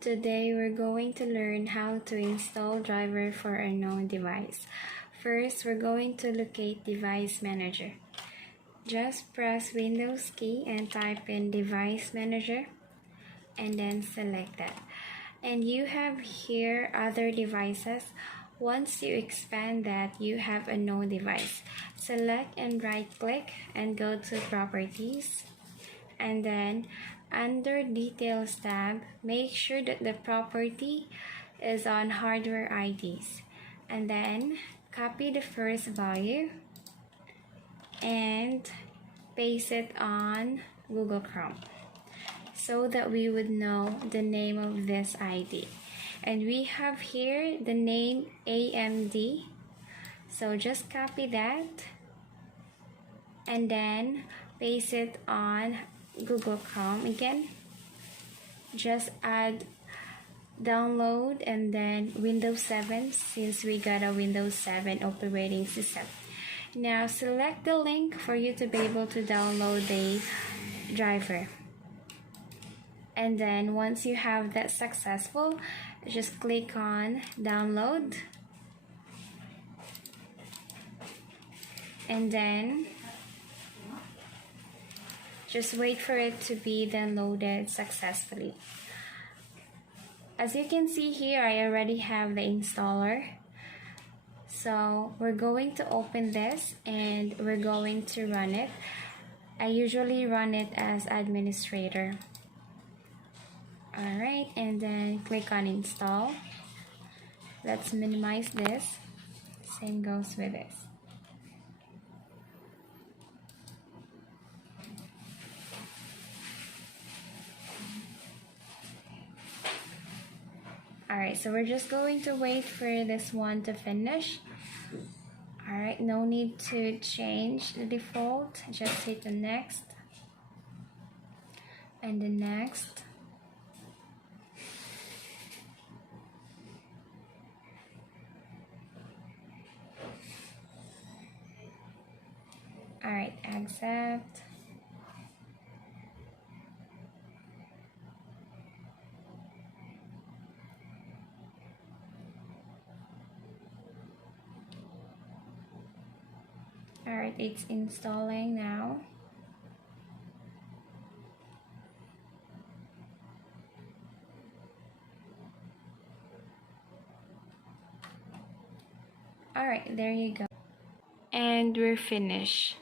Today we're going to learn how to install driver for a known device. First, we're going to locate Device Manager. Just press Windows key and type in Device Manager and then select that. And you have here other devices. Once you expand that, you have a known device. Select and right click and go to Properties. And then under Details tab, make sure that the property is on Hardware IDs. And then copy the first value and paste it on Google Chrome so that we would know the name of this ID. And we have here the name AMD. So just copy that and then paste it on Google Chrome again. Just add download and then Windows 7 since we got a Windows 7 operating system. Now select the link for you to be able to download the driver. And then once you have that successful, just click on download. And then just wait for it to be downloaded successfully. As you can see here, I already have the installer. So we're going to open this and we're going to run it. I usually run it as administrator. Alright, and then click on install. Let's minimize this. Same goes with this. Alright, so we're just going to wait for this one to finish. Alright, no need to change the default. Just hit the next. And the next. Alright, accept. Alright, it's installing now. Alright, there you go. And we're finished.